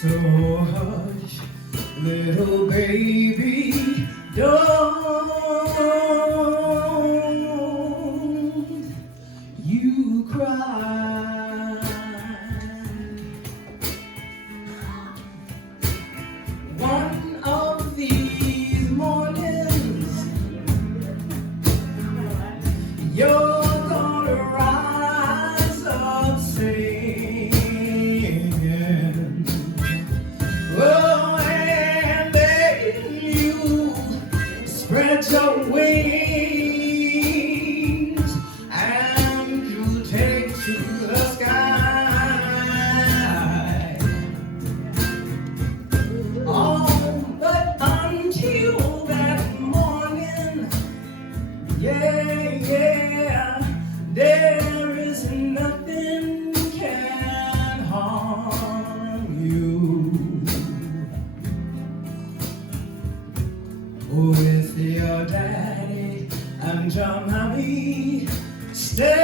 So hush, little baby, don't you cry. One of these mornings, you're gonna rise up singing. Oh, and then you spread your wings and you take to the sky. Oh, but until that morning, yeah, there is nothing can harm you. With your daddy and your mommy standing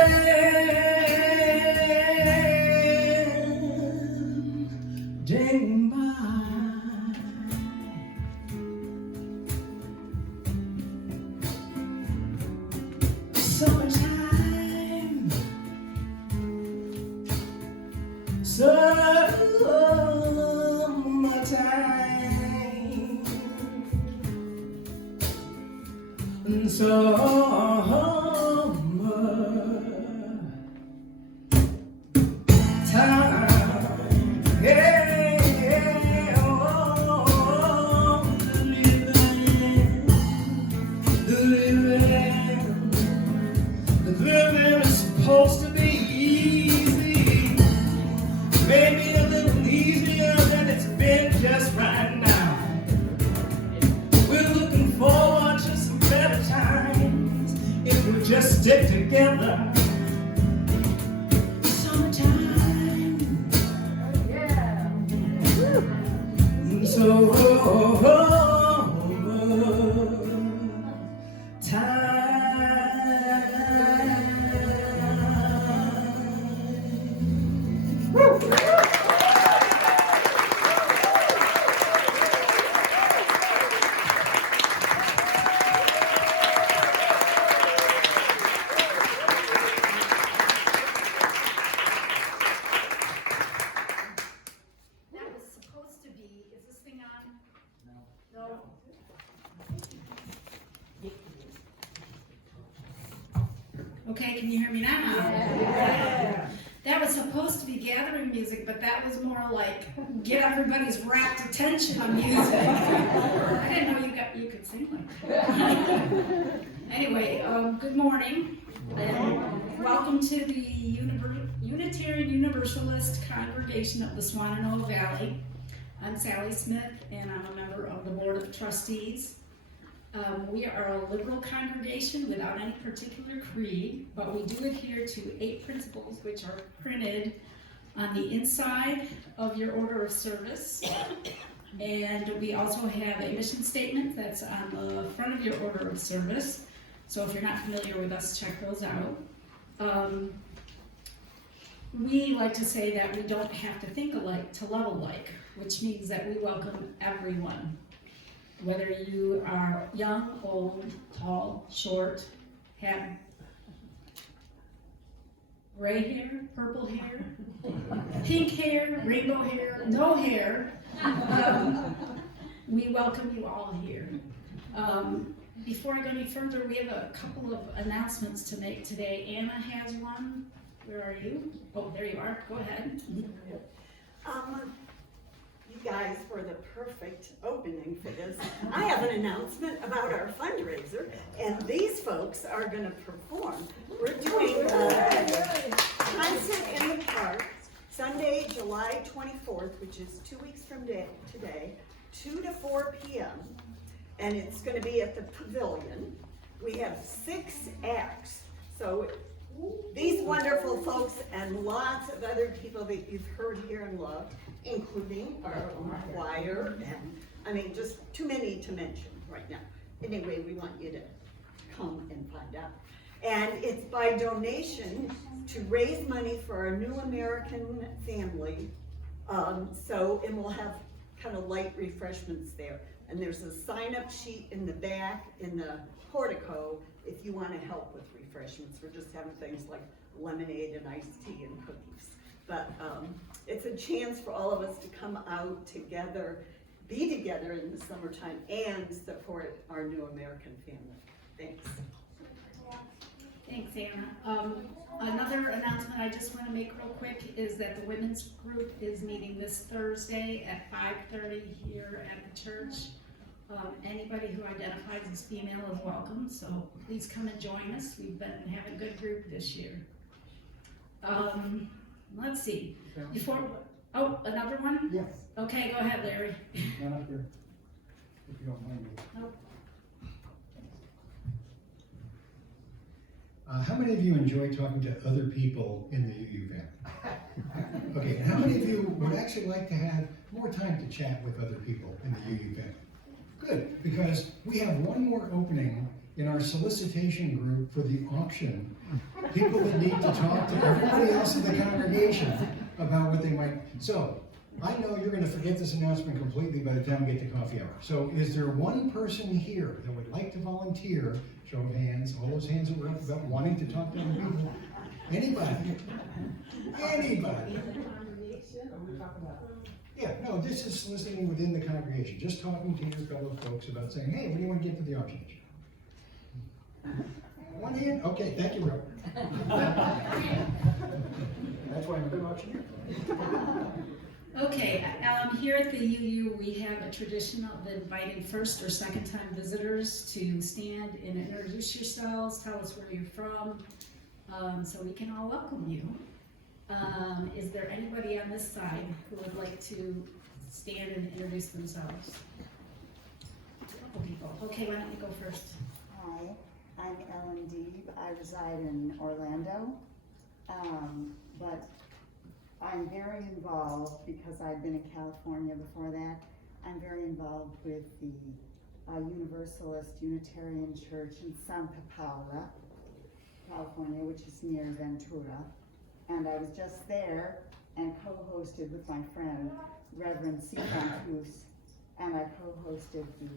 by. Summertime, summertime, and summertime, yeah, oh, the living is supposed to be easy, maybe a little easier than it's been just right now. We're looking forward to some better times if we just stick together. Summertime, yeah. So okay, can you hear me now? Yeah. That was supposed to be gathering music, but that was more like get everybody's rapt attention on music. I didn't know you could sing like that. Anyway, good morning, and welcome to the Unitarian Universalist Congregation of the Swannanoa Valley. I'm Sally Smith, and I'm a member of the Board of Trustees. We are a liberal congregation without any particular creed, but we do adhere to 8 principles which are printed on the inside of your order of service. And we also have a mission statement that's on the front of your order of service. So if you're not familiar with us, check those out. We like to say that we don't have to think alike to love alike, which means that we welcome everyone. Whether you are young, old, tall, short, have gray hair, purple hair, pink hair, rainbow hair, no hair, we welcome you all here. Before I go any further, we have a couple of announcements to make today. Anna has one. Where are you? Oh, there you are. Go ahead. You guys were the perfect opening for this. I have an announcement about our fundraiser, and these folks are going to perform. We're doing a concert in the park Sunday, July 24th, which is 2 weeks from today, 2 to 4 p.m., and it's going to be at the Pavilion. We have 6 acts, so these wonderful folks and lots of other people that you've heard here and loved, including our own choir, and I mean, just too many to mention right now. Anyway, we want you to come and find out. And it's by donation to raise money for our new American family And we'll have kind of light refreshments there. And there's a sign-up sheet in the back in the portico if you want to help with refreshments. We're just having things like lemonade and iced tea and cookies. But it's a chance for all of us to come out together, be together in the summertime, and support our new American family. Thanks. Thanks, Anna. Another announcement I just want to make real quick is that the women's group is meeting this Thursday at 5:30 here at the church. Anybody who identifies as female is welcome, so please come and join us. We've been having a good group this year. Let's see. Another one? Yes. Okay, go ahead, Larry. Not up here, if you don't mind me. Nope. How many of you enjoy talking to other people in the UU family? Okay, and how many of you would actually like to have more time to chat with other people in the UU family? Good, because we have one more opening in our solicitation group for the auction. People that need to talk to everybody else in the congregation about what they might. So, I know you're gonna forget this announcement completely by the time we get to coffee hour. So is there one person here that would like to volunteer? Show of hands, all those hands that were up about wanting to talk to other people. Anybody? Anybody? Yeah, no, this is soliciting within the congregation, just talking to your fellow folks about saying, hey, what do you want to get to the auction? One hand? Okay, thank you, Robert. That's why I'm a good auctioneer. Okay, here at the UU, we have a tradition of inviting first or second time visitors to stand and introduce yourselves, tell us where you're from, so we can all welcome you. Is there anybody on this side who would like to stand and introduce themselves? A couple people. Okay, why don't you go first? Hi, I'm Ellen Deeb. I reside in Orlando, but I'm very involved because I've been in California before that. I'm very involved with the Universalist Unitarian Church in Santa Paula, California, which is near Ventura. And I was just there and co-hosted with my friend, Reverend C. Fontus, and I co-hosted the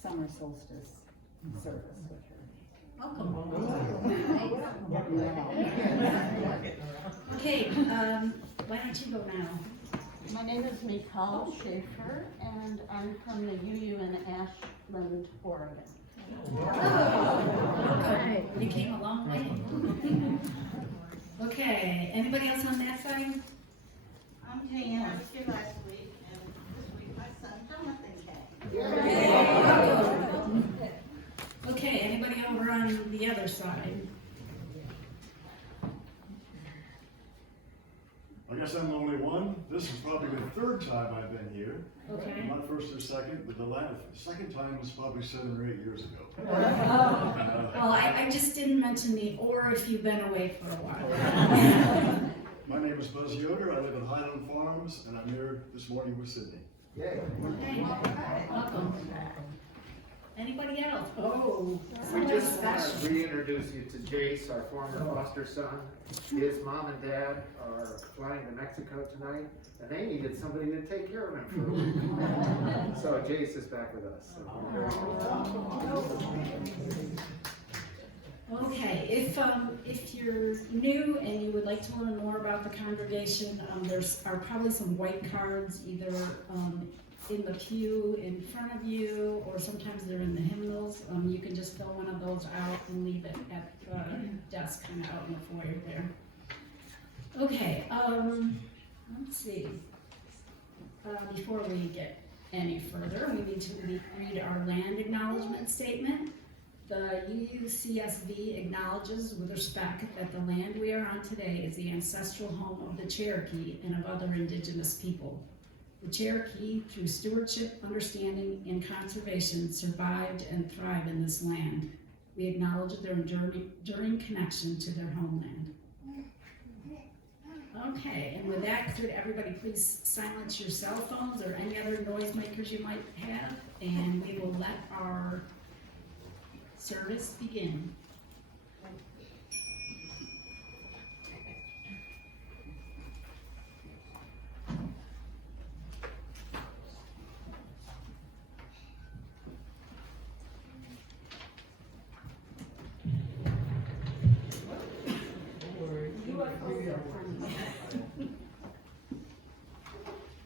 summer solstice service with her. Welcome. Okay, why don't you go now? My name is Mikal Schaefer, and I'm from the UU in Ashland, Oregon. Okay, you came a long way. Okay, anybody else on that side? I'm Jan. I was here last week, and this week my son Jonathan came. Okay, anybody over on the other side? I guess I'm the only one. This is probably the third time I've been here. Okay. Not first or second, but the second time was probably 7 or 8 years ago. Well, I just didn't mention the or if you've been away for a while. My name is Buzz Yoder. I live in Highland Farms, and I'm here this morning with Sydney. Okay, welcome. Anybody else? Oh, We just want to reintroduce you to Jace, our former foster son. His mom and dad are flying to Mexico tonight, and they needed somebody to take care of him for a week. So Jace is back with us. So we're very Okay, if you're new and you would like to learn more about the congregation, there's probably some white cards either in the pew in front of you, or sometimes they're in the hymnals. You can just fill one of those out and leave it at the desk kind of out in the foyer there. Okay, let's see. Before we get any further, we need to read our land acknowledgement statement. The UUCSB acknowledges with respect that the land we are on today is the ancestral home of the Cherokee and of other indigenous people. The Cherokee, through stewardship, understanding, and conservation, survived and thrived in this land. We acknowledge their enduring connection to their homeland. Okay, and with that, could everybody please silence your cell phones or any other noisemakers you might have, and we will let our service begin.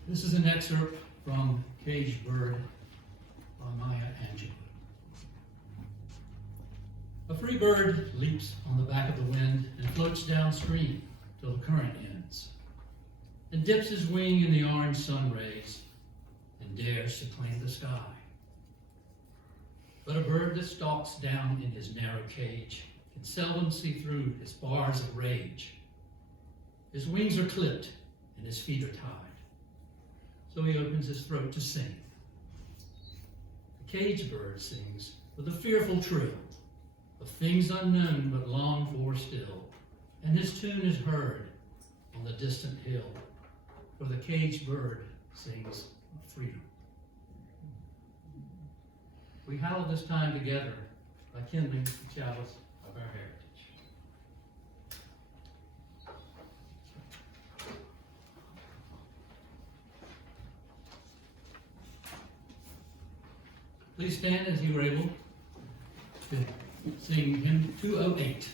This is an excerpt from Caged Bird by Maya Angelou. A free bird leaps on the back of the wind and floats downstream till the current ends, and dips his wing in the orange sun rays and dares to claim the sky. But a bird that stalks down in his narrow cage can seldom see through his bars of rage. His wings are clipped and his feet are tied, so he opens his throat to sing. The caged bird sings with a fearful trill of things unknown but longed for still, and his tune is heard on the distant hill, for the caged bird sings of freedom. We hallow this time together by kindling the chalice of our heritage. Please stand as you were able to sing hymn 208.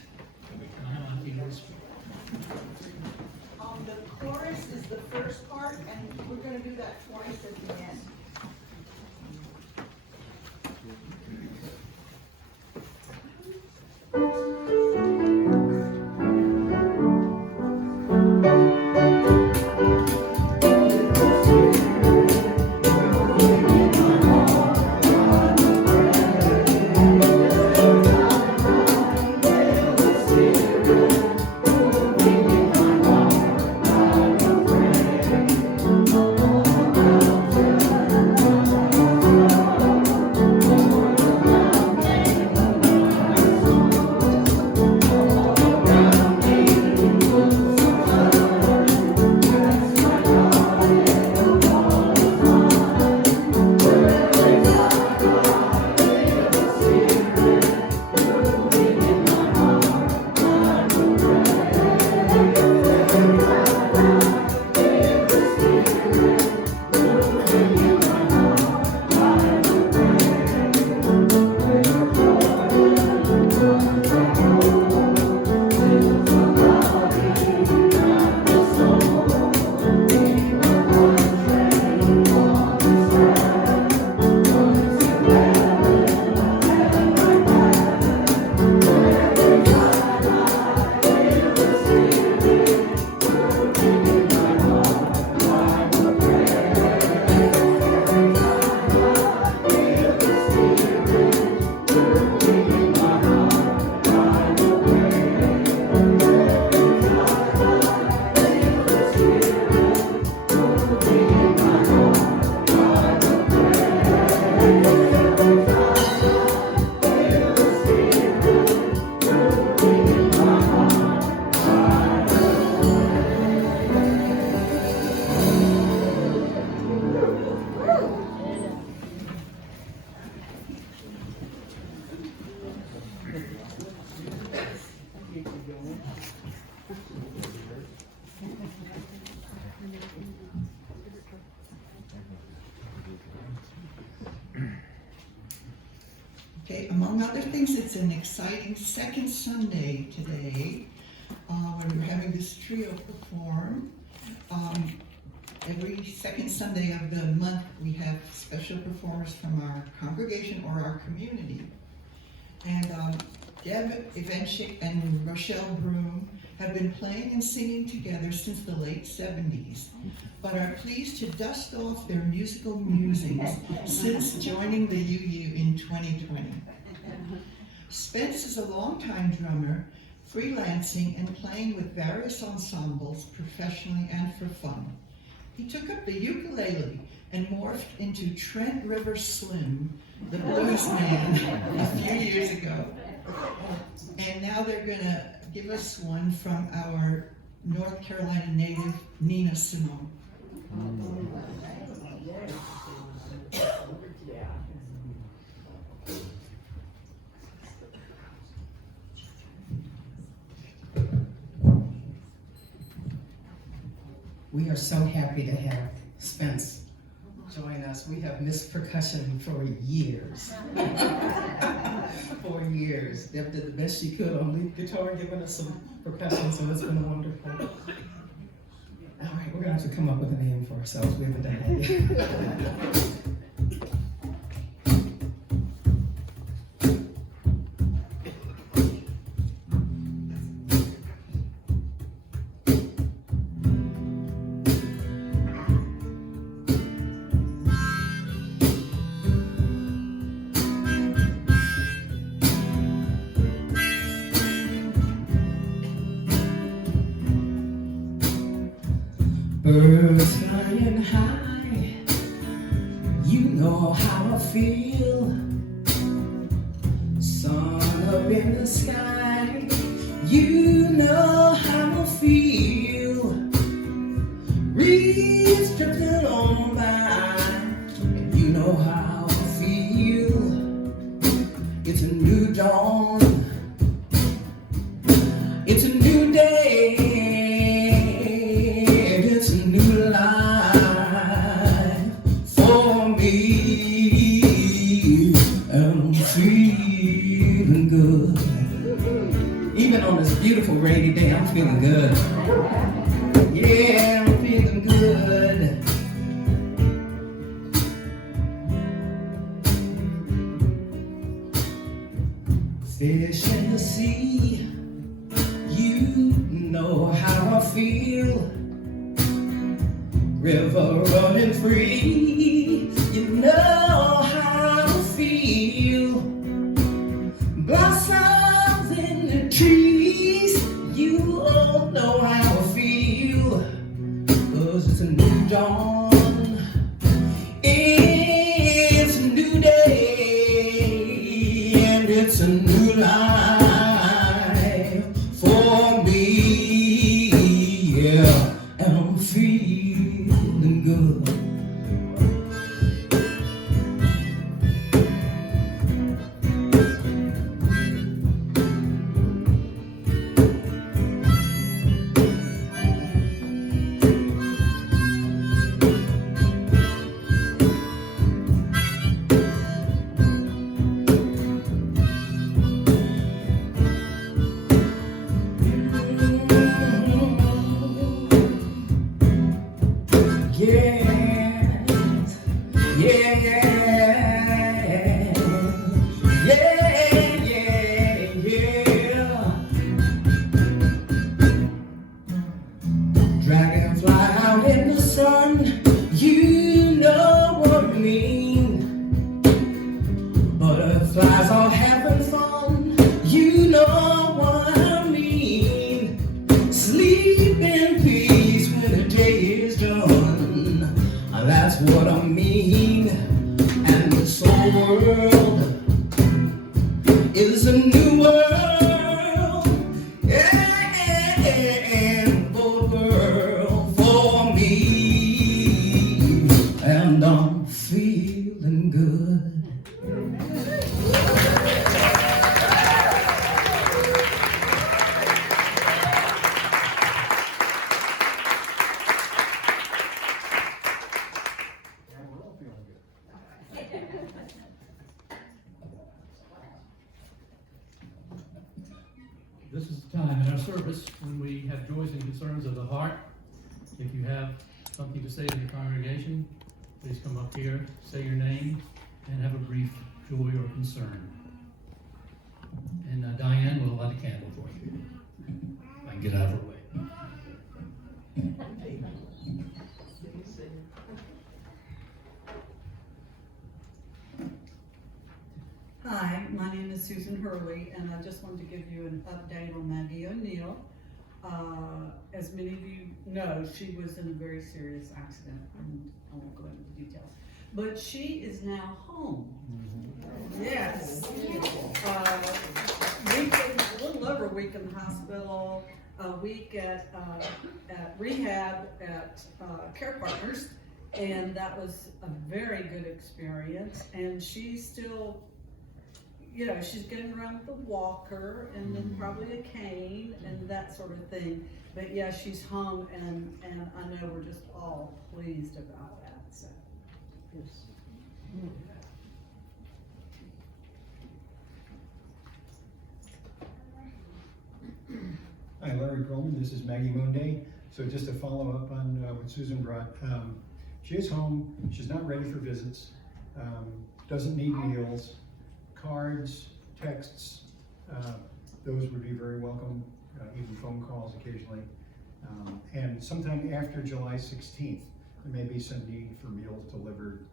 The chorus is the first part, and we're going to do that twice at the end. Okay, among other things, it's an exciting second Sunday today when we're having this trio perform. Every second Sunday of the month, we have special performers from our congregation or our community. And Deb Evenchik and Rochelle Broome have been playing and singing together since the late 70s, but are pleased to dust off their musical musings since joining the UU in 2020. Spence is a longtime drummer, freelancing and playing with various ensembles professionally and for fun. He took up the ukulele and morphed into Trent River Slim, the blues man, a few years ago. And now they're gonna give us one from our North Carolina native, Nina Simone. We are so happy to have Spence join us. We have missed percussion for years. For years. Deb did the best she could on lead guitar, giving us some percussion, so it's been wonderful. All right, we're gonna have to come up with a name for ourselves. We haven't done that yet. Birds flying high, you know how I feel. Sun up in the sky, you know how I feel. Breeze drifting on by, and you know how I feel. It's a new dawn, it's a new day. On this beautiful rainy day, I'm feeling good. Yeah, I'm feeling good. Fish in the sea, you know how I feel. River running free, you know how I feel. Blossoms in the trees, you all know how I feel. 'Cause it's a new dawn, it's a new day, and it's a new life for me, yeah, and I'm feeling good. This is the time in our service when we have joys and concerns of the heart. If you have something to say to the congregation, please come up here, say your name, and have a brief joy or concern. And Diane will light a candle for you. I can get out of her way. Hi, my name is Susan Hurley, and I just wanted to give you an update on Maggie O'Neill. As many of you know, she was in a very serious accident, and I won't go into the details. But she is now home. Yes. A little over a week in the hospital, a week at rehab at Care Partners, and that was a very good experience. And she's still, you know, she's getting around with a walker and then probably a cane and that sort of thing. But yeah, she's home, and I know we're just all pleased about that. So Hi, Larry Perlman. This is Maggie Monday. So just to follow up on what Susan brought, she is home. She's not ready for visits. Doesn't need meals. Cards, texts, those would be very welcome. Even phone calls occasionally. And sometime after July 16th, there may be some need for meals delivered,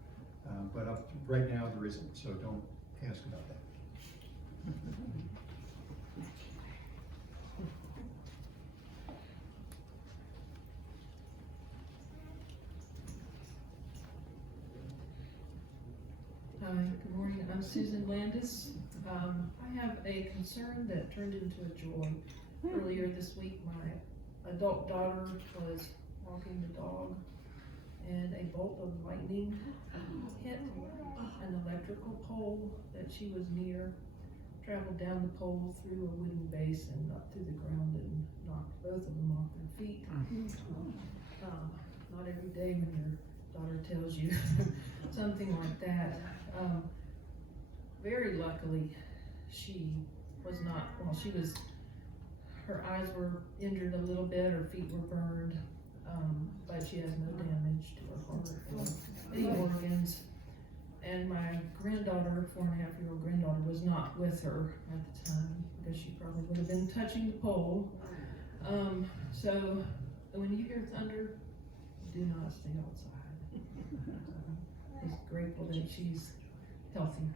but right now there isn't. So don't ask about that. Hi, good morning. I'm Susan Landis. I have a concern that turned into a joy. Earlier this week, my adult daughter was walking the dog, and a bolt of lightning hit an electrical pole that she was near, traveled down the pole through a wooden base and up through the ground and knocked both of them off their feet. Not every day when your daughter tells you something like that. Very luckily, she was not, well, her eyes were injured a little bit, her feet were burned, but she has no damage to her heart or any organs. And my granddaughter, 4.5-year-old granddaughter, was not with her at the time because she probably would have been touching the pole. So when you hear thunder, do not stay outside. I'm just grateful that she's healthy.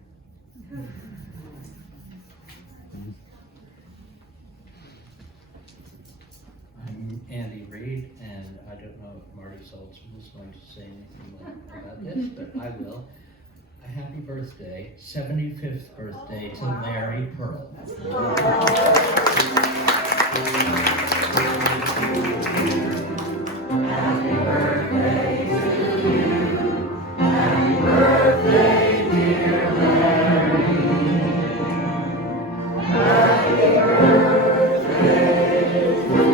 I'm Andy Reed, and I don't know if Marty Saltzman is going to say anything more about this, but I will. A happy birthday, 75th birthday to Larry Pearl. Happy birthday to you. Happy birthday, dear Larry. Happy birthday to you.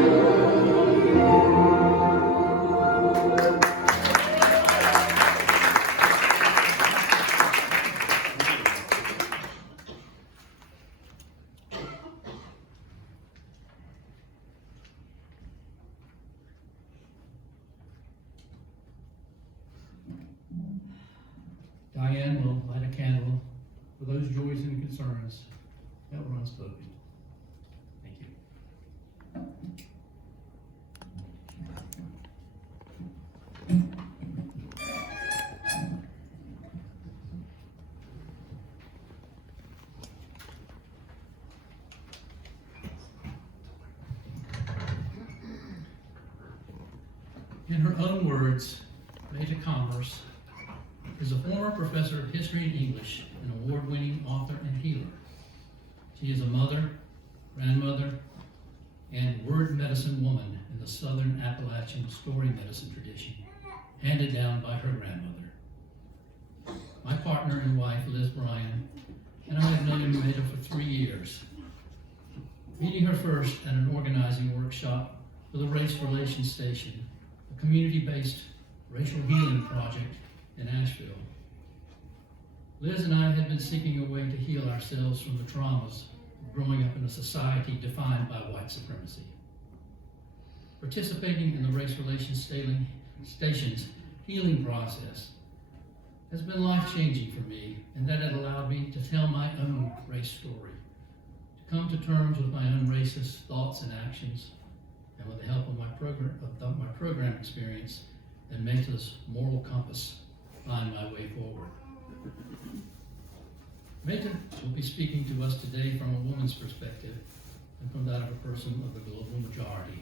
Diane will light a candle for those joys and concerns that were unspoken. Thank you. In her own words, Major Commerce is a former professor of history and English, an award-winning author and healer. She is a mother, grandmother, and word medicine woman in the Southern Appalachian Story Medicine tradition, handed down by her grandmother. My partner and wife, Liz Bryan, and I have known Major for 3 years. Meeting her first at an organizing workshop for the Race Relations Station, a community-based racial healing project in Asheville. Liz and I had been seeking a way to heal ourselves from the traumas of growing up in a society defined by white supremacy. Participating in the Race Relations Station's healing process has been life-changing for me, and that it allowed me to tell my own race story, to come to terms with my own racist thoughts and actions, and with the help of my program experience and mentor's moral compass, find my way forward. Meta will be speaking to us today from a woman's perspective and from that of a person of the global majority.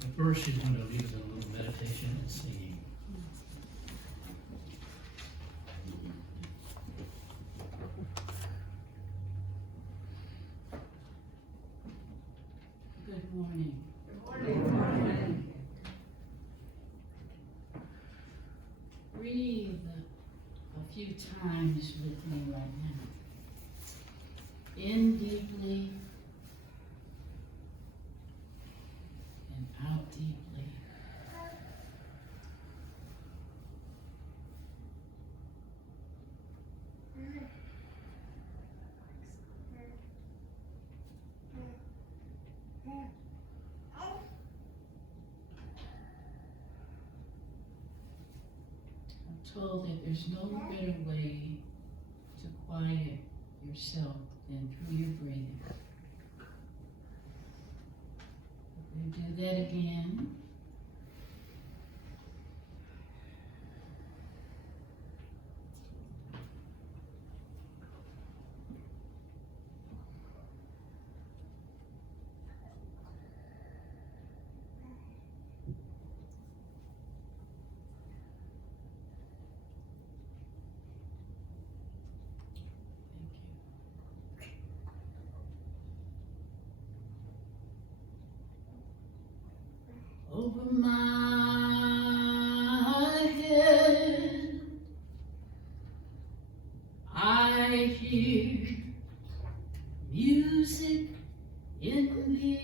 But first, she's going to lead us in a little meditation and singing. Good morning. Good morning. Breathe a few times with me right now. In deeply and out deeply. told that there's no better way to quiet yourself than through your breathing. We'll do that again. Over my head, I hear music in the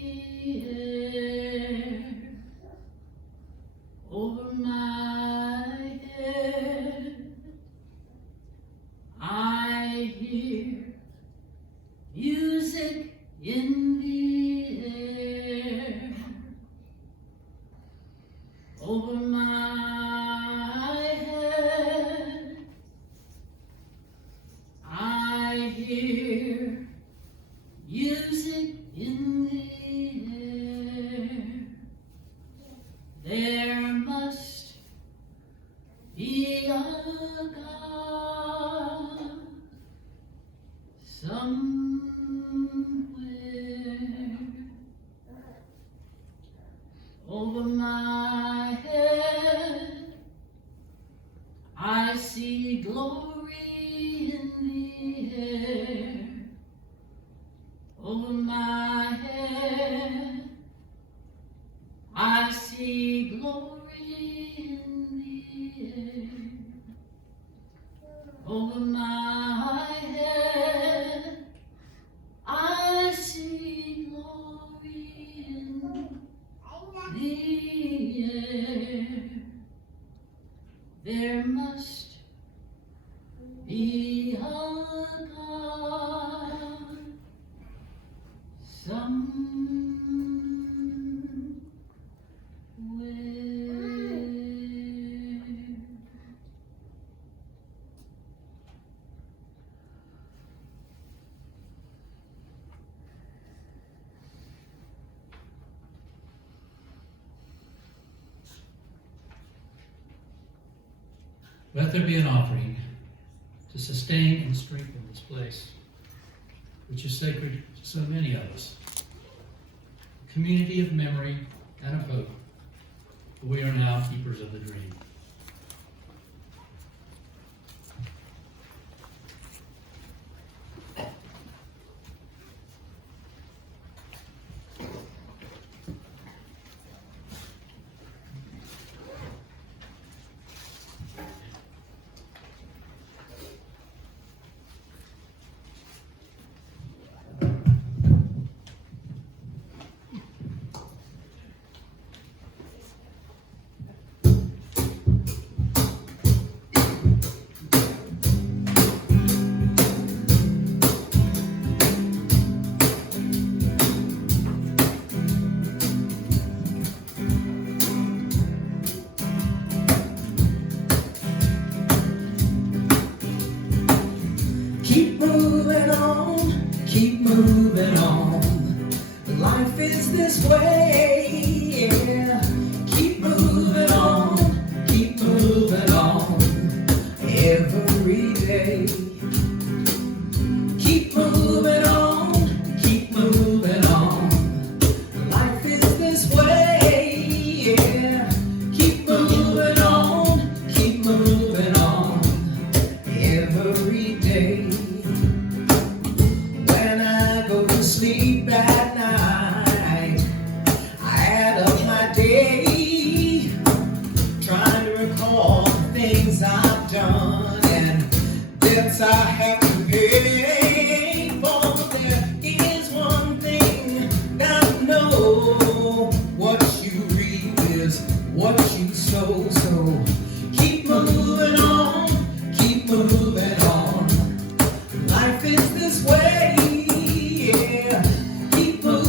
air. Over my head, I hear music in the air. Over my head, I hear music in the air. There must be a God somewhere. Over my head, I see glory in the air. Over my head, I see glory in the air. Over my head, I see glory in the air. There must be a God somewhere. Let there be an offering to sustain and strengthen this place, which is sacred to so many of us. A community of memory and of hope. We are now keepers of the dream. Keep moving on, keep moving on. Life is this way, yeah. Keep moving on, keep moving on. Every day. Keep moving on, keep moving on. Life is this way, yeah. Keep moving on, keep moving on. Every day. When I go to sleep at night, I add up my day, trying to recall the things I've done and debts I have to pay. But there is one thing I know: what you reap is what you sow. So keep moving on, keep moving on. Life is this way, yeah. Keep moving.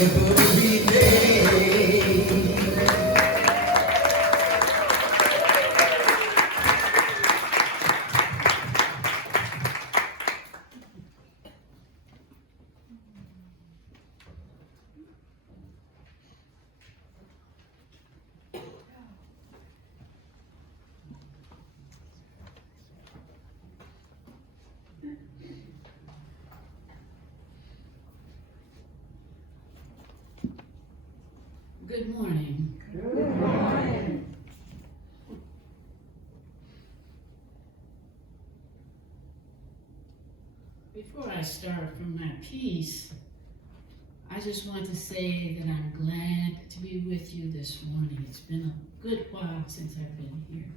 every day. Good morning. Good morning. Before I start from my piece, I just want to say that I'm glad to be with you this morning. It's been a good while since I've been here.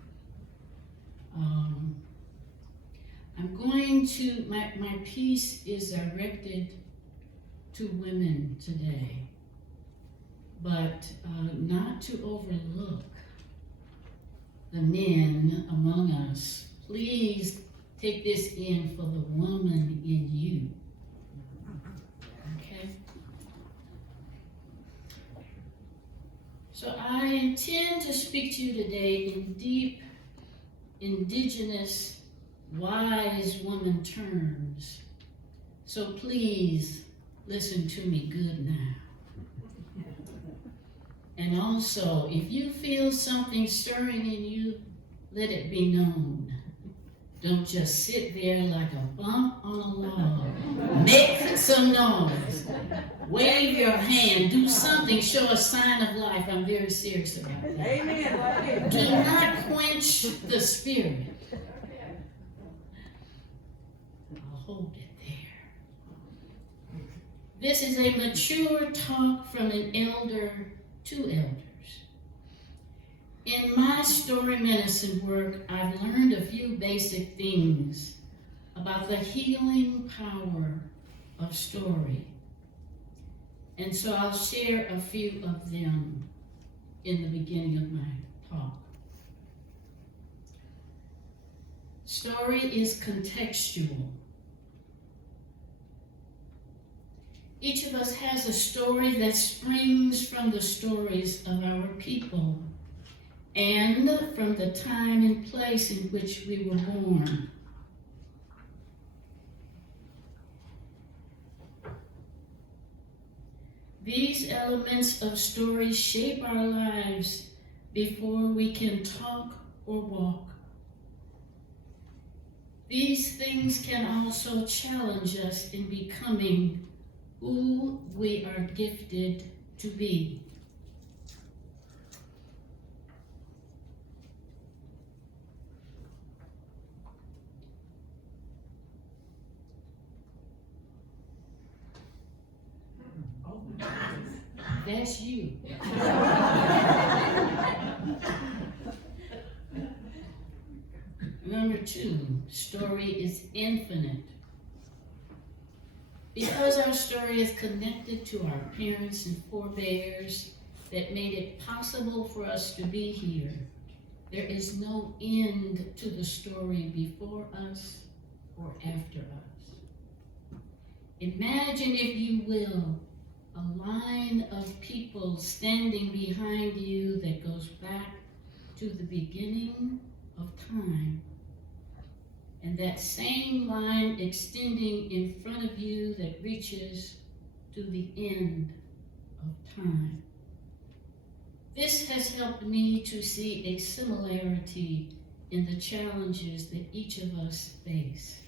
I'm going to, my piece is directed to women today, but not to overlook the men among us. Please take this in for the woman in you. Okay? So I intend to speak to you today in deep, indigenous, wise woman terms. So please listen to me good now. And also, if you feel something stirring in you, let it be known. Don't just sit there like a bump on a log. Make some noise. Wave your hand. Do something. Show a sign of life. I'm very serious about that. Amen. Do not quench the spirit. I'll hold it there. This is a mature talk from an elder to elders. In my story medicine work, I've learned a few basic things about the healing power of story. And so I'll share a few of them in the beginning of my talk. Story is contextual. Each of us has a story that springs from the stories of our people and from the time and place in which we were born. These elements of stories shape our lives before we can talk or walk. These things can also challenge us in becoming who we are gifted to be. That's you. Number 2, story is infinite. Because our story is connected to our parents and forebears that made it possible for us to be here, there is no end to the story before us or after us. Imagine, if you will, a line of people standing behind you that goes back to the beginning of time, and that same line extending in front of you that reaches to the end of time. This has helped me to see a similarity in the challenges that each of us face.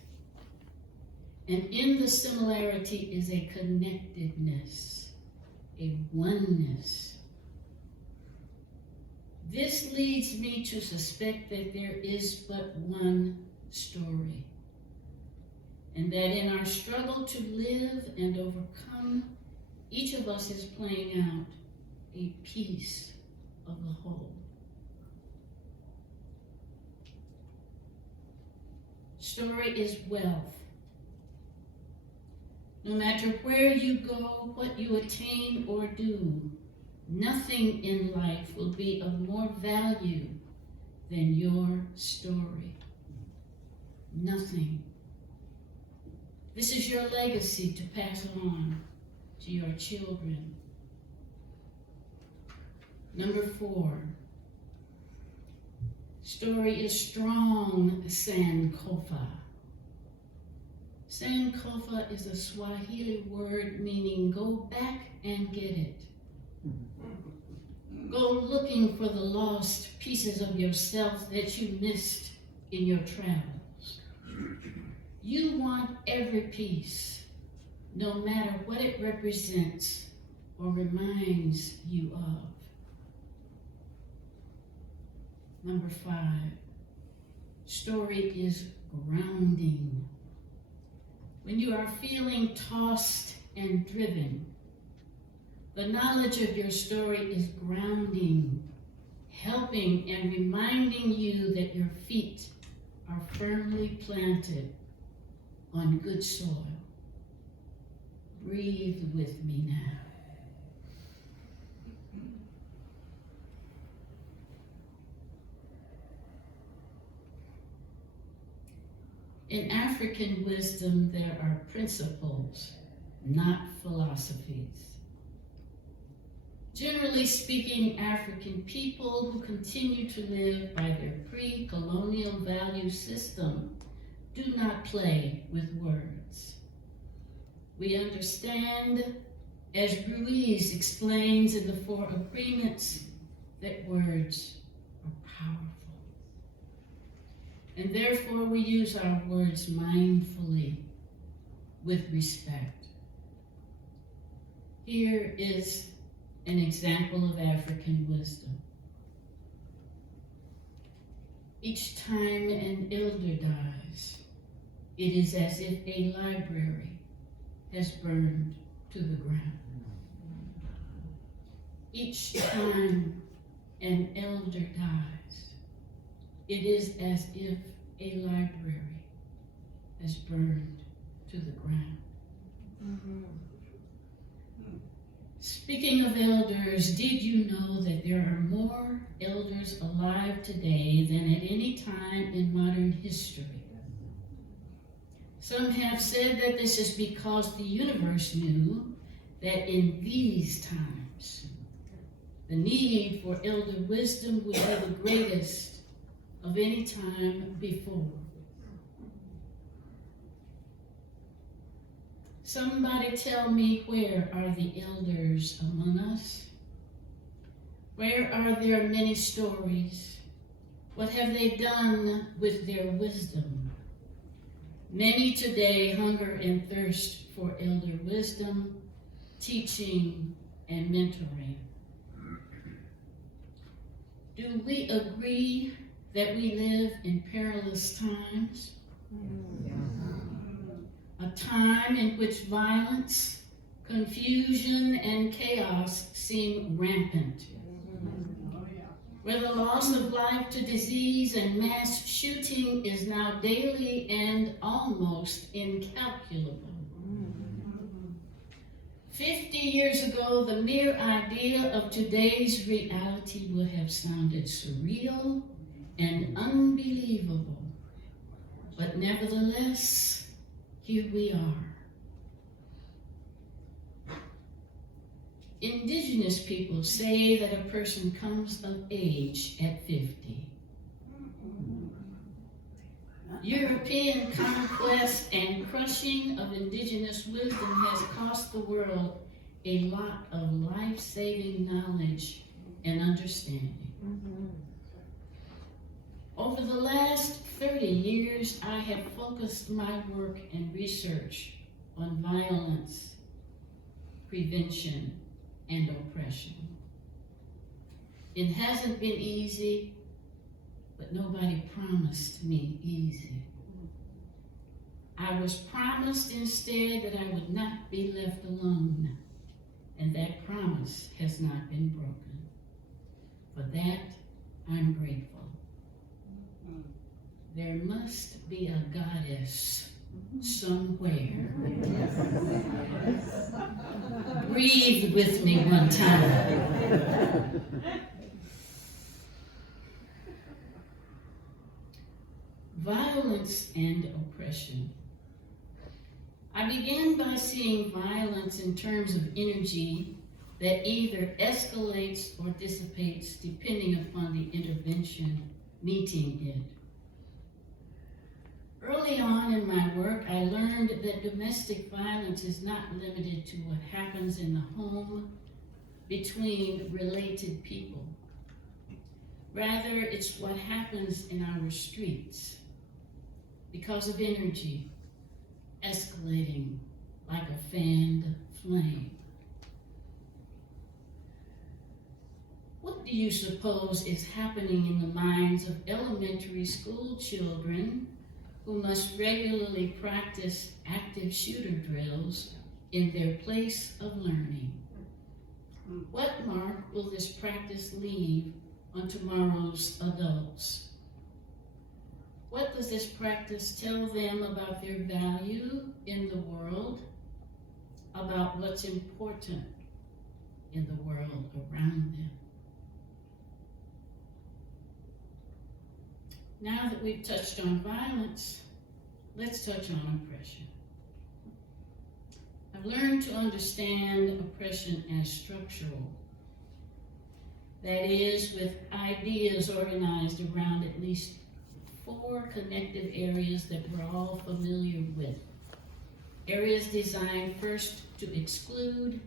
And in the similarity is a connectedness, a oneness. This leads me to suspect that there is but one story, and that in our struggle to live and overcome, each of us is playing out a piece of the whole. Story is wealth. No matter where you go, what you attain or do, nothing in life will be of more value than your story. Nothing. This is your legacy to pass on to your children Number 4, story is strong, Sankofa. Sankofa is a Swahili word meaning go back and get it. Go looking for the lost pieces of yourself that you missed in your travels. You want every piece, no matter what it represents or reminds you of. Number 5, story is grounding. When you are feeling tossed and driven, the knowledge of your story is grounding, helping and reminding you that your feet are firmly planted on good soil. Breathe with me now. In African wisdom, there are principles, not philosophies. Generally speaking, African people who continue to live by their pre-colonial value system do not play with words. We understand, as Ruiz explains in the 4 Agreements, that words are powerful. And therefore we use our words mindfully, with respect. Here is an example of African wisdom. Each time an elder dies, it is as if a library has burned to the ground. Each time an elder dies, it is as if a library has burned to the ground. Speaking of elders, did you know that there are more elders alive today than at any time in modern history? Some have said that this is because the universe knew that in these times, the need for elder wisdom would be the greatest of any time before. Somebody tell me, where are the elders among us? Where are their many stories? What have they done with their wisdom? Many today hunger and thirst for elder wisdom, teaching, and mentoring. Do we agree that we live in perilous times? A time in which violence, confusion, and chaos seem rampant. Where the loss of life to disease and mass shooting is now daily and almost incalculable. 50 years ago, the mere idea of today's reality would have sounded surreal and unbelievable. But nevertheless, here we are. Indigenous people say that a person comes of age at 50. European conquest and crushing of indigenous wisdom has cost the world a lot of life-saving knowledge and understanding. Over the last 30 years, I have focused my work and research on violence, prevention, and oppression. It hasn't been easy, but nobody promised me easy. I was promised instead that I would not be left alone, and that promise has not been broken. For that, I'm grateful. There must be a goddess somewhere. Breathe with me one time. Violence and oppression. I began by seeing violence in terms of energy that either escalates or dissipates depending upon the intervention meeting it. Early on in my work, I learned that domestic violence is not limited to what happens in the home between related people. Rather, it's what happens in our streets because of energy escalating like a fanned flame. What do you suppose is happening in the minds of elementary school children who must regularly practice active shooter drills in their place of learning? What mark will this practice leave on tomorrow's adults? What does this practice tell them about their value in the world, about what's important in the world around them? Now that we've touched on violence, let's touch on oppression. I've learned to understand oppression as structural. That is, with ideas organized around at least 4 connective areas that we're all familiar with. Areas designed first to exclude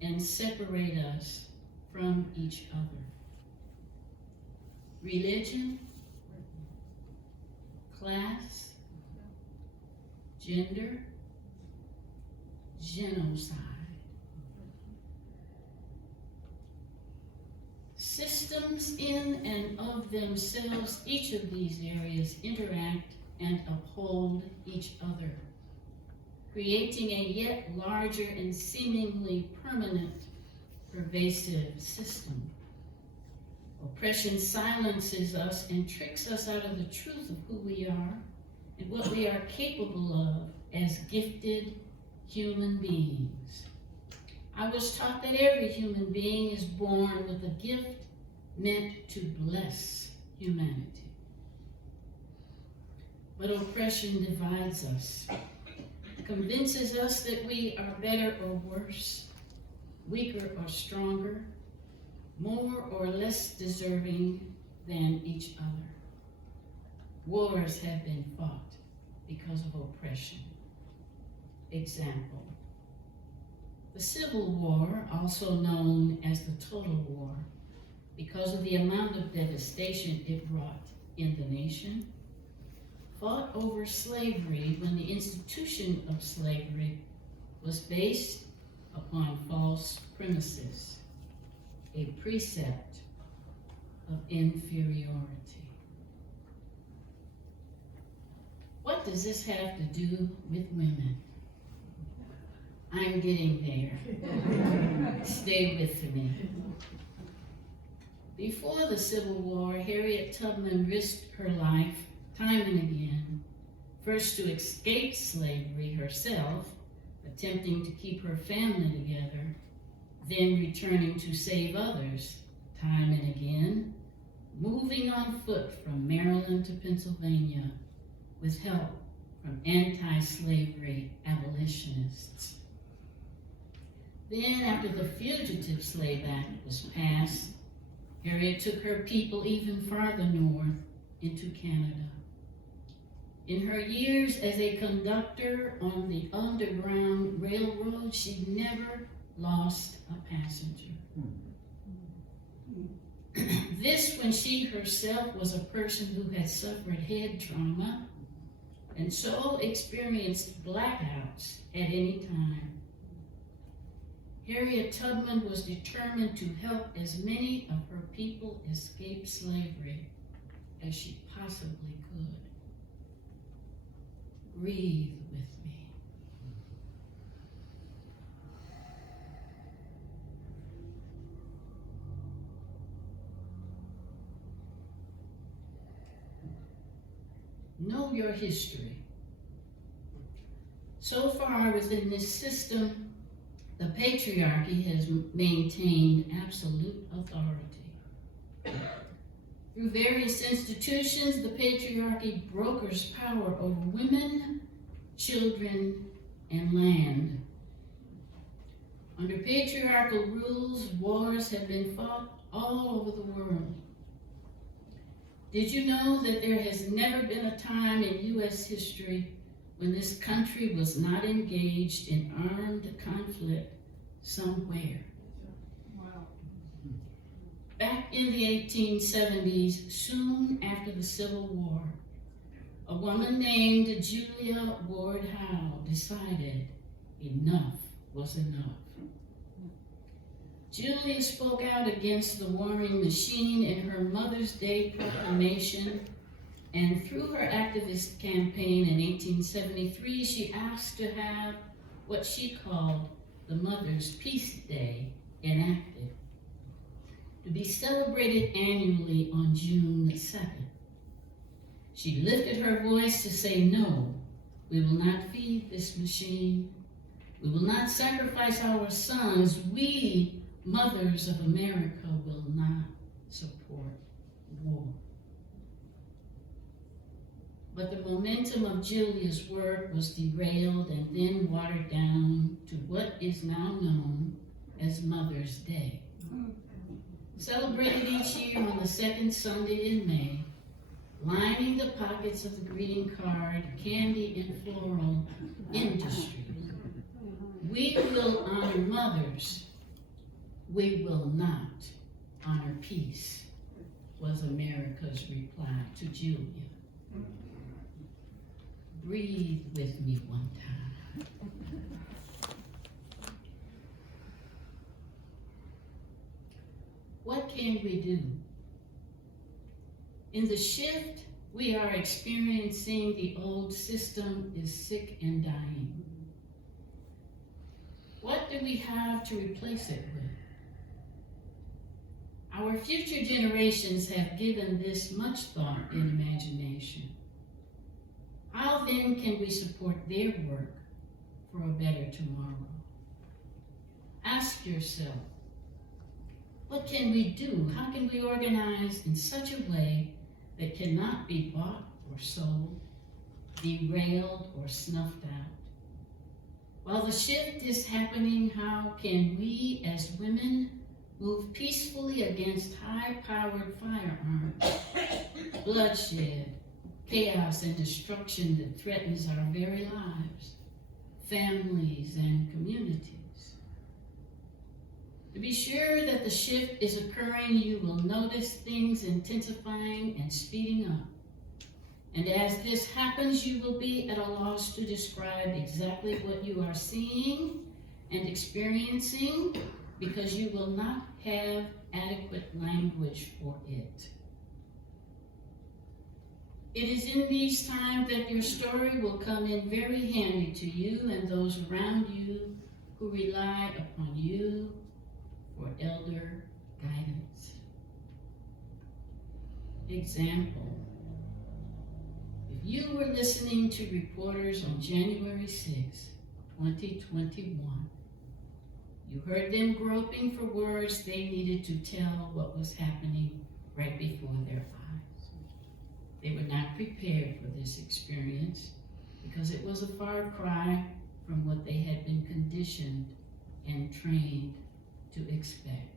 and separate us from each other. Religion, class, gender, genocide. Systems in and of themselves, each of these areas interact and uphold each other, creating a yet larger and seemingly permanent, pervasive system. Oppression silences us and tricks us out of the truth of who we are and what we are capable of as gifted human beings. I was taught that every human being is born with a gift meant to bless humanity. But oppression divides us, convinces us that we are better or worse, weaker or stronger, more or less deserving than each other. Wars have been fought because of oppression. Example, the Civil War, also known as the Total War, because of the amount of devastation it brought in the nation, fought over slavery when the institution of slavery was based upon false premises, a precept of inferiority. What does this have to do with women? I'm getting there. Stay with me. Before the Civil War, Harriet Tubman risked her life time and again, first to escape slavery herself, attempting to keep her family together, then returning to save others time and again, moving on foot from Maryland to Pennsylvania with help from anti-slavery abolitionists. Then, after the Fugitive Slave Act was passed, Harriet took her people even farther north into Canada. In her years as a conductor on the Underground Railroad, she never lost a passenger. This when she herself was a person who had suffered head trauma and so experienced blackouts at any time. Harriet Tubman was determined to help as many of her people escape slavery as she possibly could. Breathe with me. Know your history. So far within this system, the patriarchy has maintained absolute authority. Through various institutions, the patriarchy brokers power over women, children, and land. Under patriarchal rules, wars have been fought all over the world. Did you know that there has never been a time in U.S. history when this country was not engaged in armed conflict somewhere? Wow. Back in the 1870s, soon after the Civil War, a woman named Julia Ward Howe decided enough was enough. Julia spoke out against the warring machine in her Mother's Day proclamation, and through her activist campaign in 1873, she asked to have what she called the Mother's Peace Day enacted, to be celebrated annually on June 2nd. She lifted her voice to say, no, we will not feed this machine. We will not sacrifice our sons. We, mothers of America, will not support war. But the momentum of Julia's work was derailed and then watered down to what is now known as Mother's Day. Celebrated each year on the second Sunday in May, lining the pockets of the greeting card, candy, and floral industry. We will honor mothers. We will not honor peace, was America's reply to Julia. Breathe with me one time. What can we do? In the shift we are experiencing, the old system is sick and dying. What do we have to replace it with? Our future generations have given this much thought and imagination. How then can we support their work for a better tomorrow? Ask yourself, what can we do? How can we organize in such a way that cannot be bought or sold, derailed or snuffed out? While the shift is happening, how can we as women move peacefully against high-powered firearms, bloodshed, chaos, and destruction that threatens our very lives, families, and communities? To be sure that the shift is occurring, you will notice things intensifying and speeding up. And as this happens, you will be at a loss to describe exactly what you are seeing and experiencing, because you will not have adequate language for it. It is in these times that your story will come in very handy to you and those around you who rely upon you for elder guidance. Example, if you were listening to reporters on January 6, 2021, you heard them groping for words they needed to tell what was happening right before their eyes. They were not prepared for this experience because it was a far cry from what they had been conditioned and trained to expect.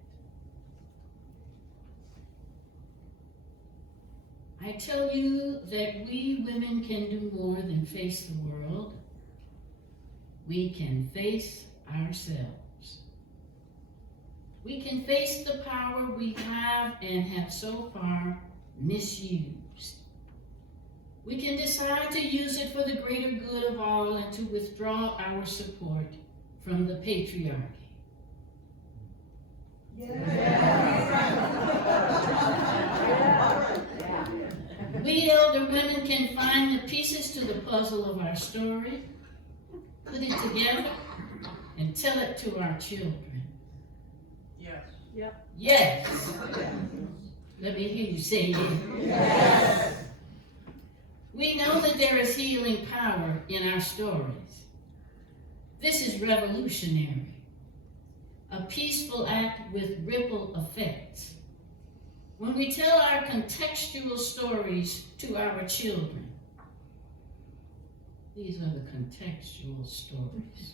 I tell you that we women can do more than face the world. We can face ourselves. We can face the power we have and have so far misused. We can decide to use it for the greater good of all and to withdraw our support from the patriarchy. We elder women can find the pieces to the puzzle of our story, put it together, and tell it to our children. Yes. Yep. Yes. Let me hear you say it. Yes. We know that there is healing power in our stories. This is revolutionary. A peaceful act with ripple effects. When we tell our contextual stories to our children, these are the contextual stories.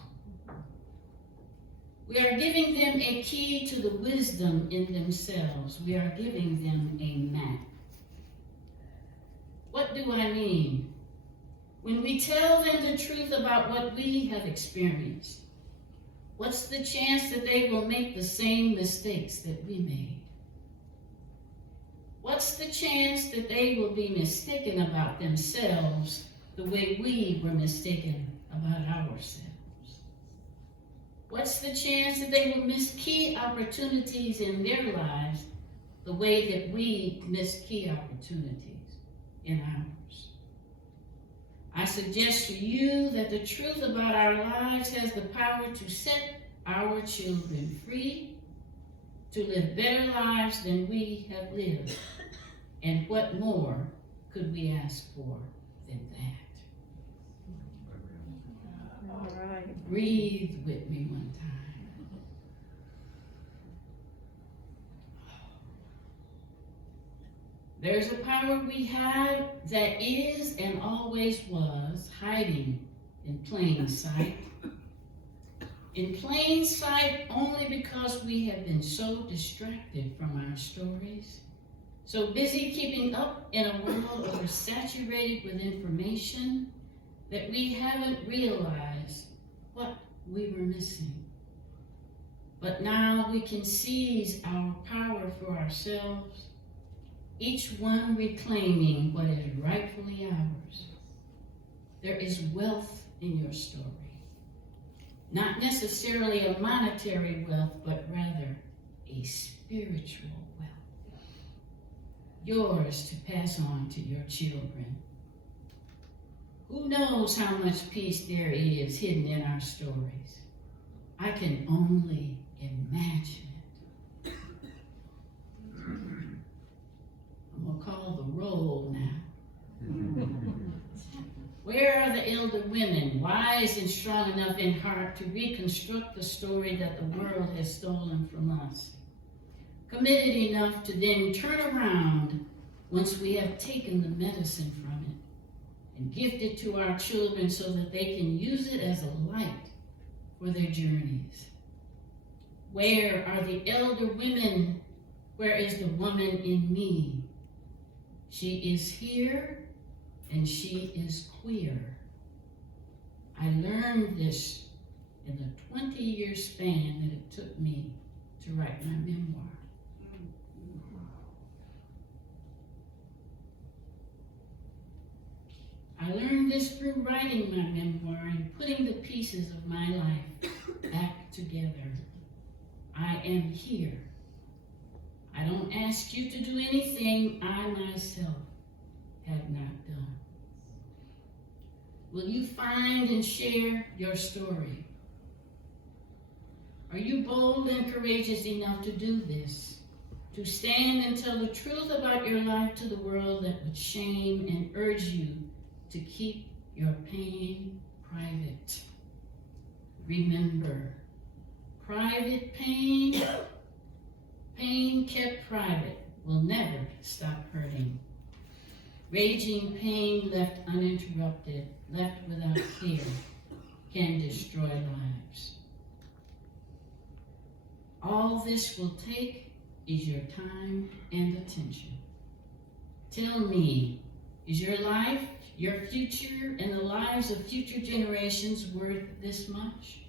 We are giving them a key to the wisdom in themselves. We are giving them a map. What do I mean? When we tell them the truth about what we have experienced, what's the chance that they will make the same mistakes that we made? What's the chance that they will be mistaken about themselves the way we were mistaken about ourselves? What's the chance that they will miss key opportunities in their lives the way that we missed key opportunities in ours? I suggest to you that the truth about our lives has the power to set our children free to live better lives than we have lived. And what more could we ask for than that? All right. Breathe with me one time. There's a power we have that is and always was hiding in plain sight. In plain sight only because we have been so distracted from our stories, so busy keeping up in a world oversaturated with information that we haven't realized what we were missing. But now we can seize our power for ourselves, each one reclaiming what is rightfully ours. There is wealth in your story. Not necessarily a monetary wealth, but rather a spiritual wealth. Yours to pass on to your children. Who knows how much peace there is hidden in our stories? I can only imagine it. I'm going to call the roll now. Where are the elder women, wise and strong enough in heart to reconstruct the story that the world has stolen from us? Committed enough to then turn around once we have taken the medicine from it and gift it to our children so that they can use it as a light for their journeys. Where are the elder women? Where is the woman in me? She is here and she is queer. I learned this in the 20-year span that it took me to write my memoir. I learned this through writing my memoir and putting the pieces of my life back together. I am here. I don't ask you to do anything I myself have not done. Will you find and share your story? Are you bold and courageous enough to do this? To stand and tell the truth about your life to the world that would shame and urge you to keep your pain private. Remember, private pain, pain kept private will never stop hurting. Raging pain left uninterrupted, left without care, can destroy lives. All this will take is your time and attention. Tell me, is your life, your future, and the lives of future generations worth this much?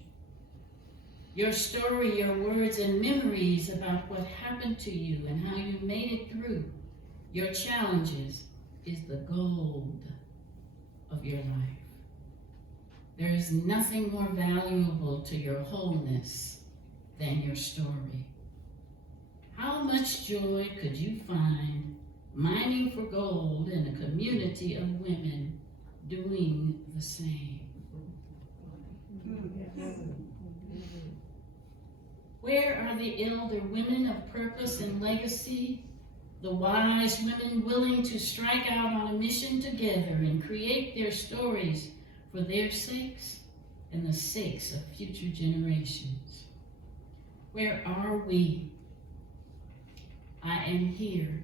Your story, your words, and memories about what happened to you and how you made it through, your challenges, is the gold of your life. There is nothing more valuable to your wholeness than your story. How much joy could you find mining for gold in a community of women doing the same? Where are the elder women of purpose and legacy? The wise women willing to strike out on a mission together and create their stories for their sakes and the sakes of future generations. Where are we? I am here.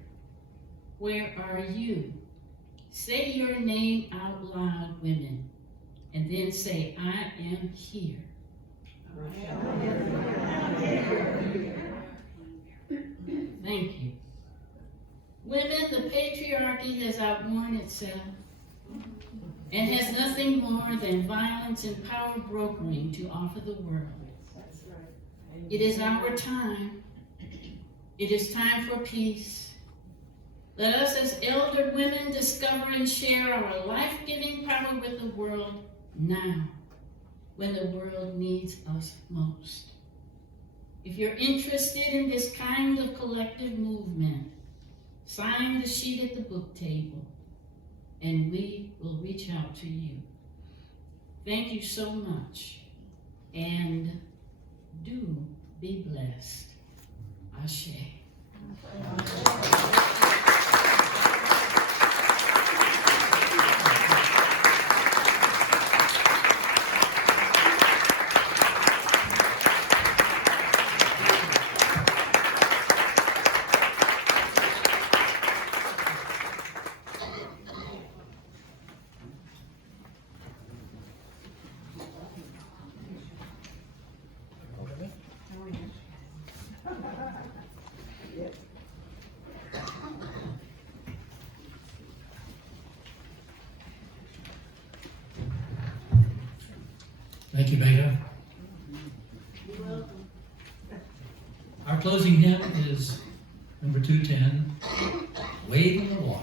Where are you? Say your name out loud, women, and then say, I am here. Thank you. Women, the patriarchy has outworn itself and has nothing more than violence and power brokering to offer the world. It is our time. It is time for peace. Let us as elder women discover and share our life-giving power with the world now, when the world needs us most. If you're interested in this kind of collective movement, sign the sheet at the book table, and we will reach out to you. Thank you so much, and do be blessed. Ashe. Thank you, Beta. Our closing hymn is number 210, Wade in the Water.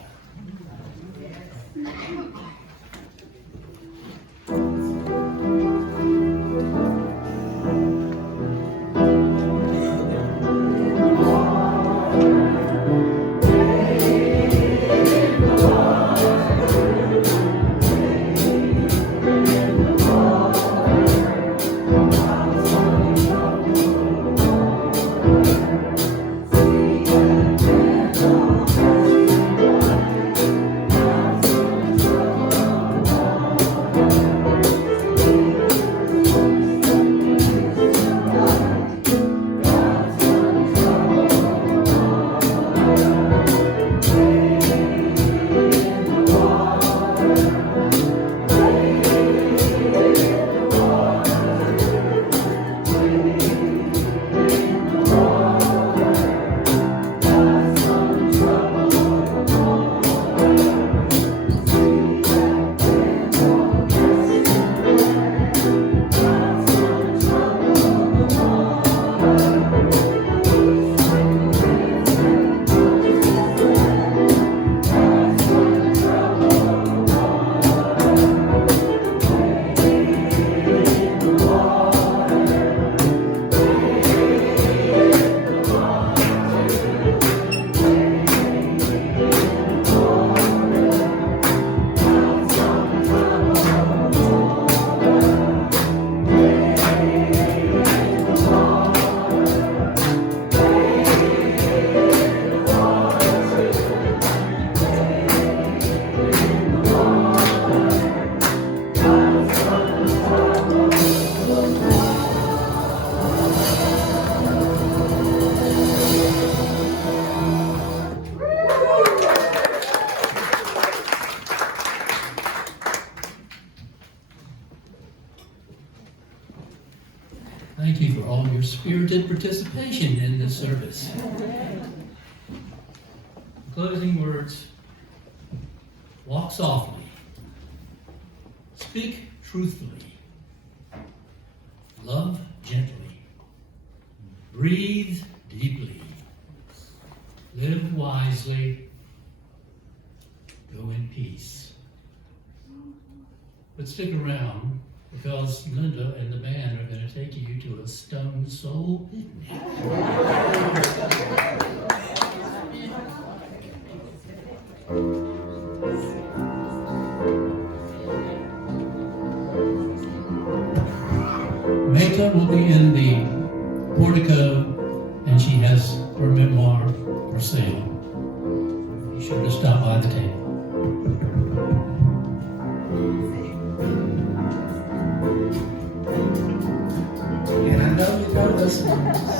Thank you for all your spirited participation in this service. Closing words. Walk softly. Speak truthfully. Love gently. Breathe deeply. Live wisely. Go in peace. But stick around, because Linda and the band are going to take you to a Stone Soul picnic. Meta will be in the portico, and she has her memoir for sale. Be sure to stop by the table. And I know you know this one.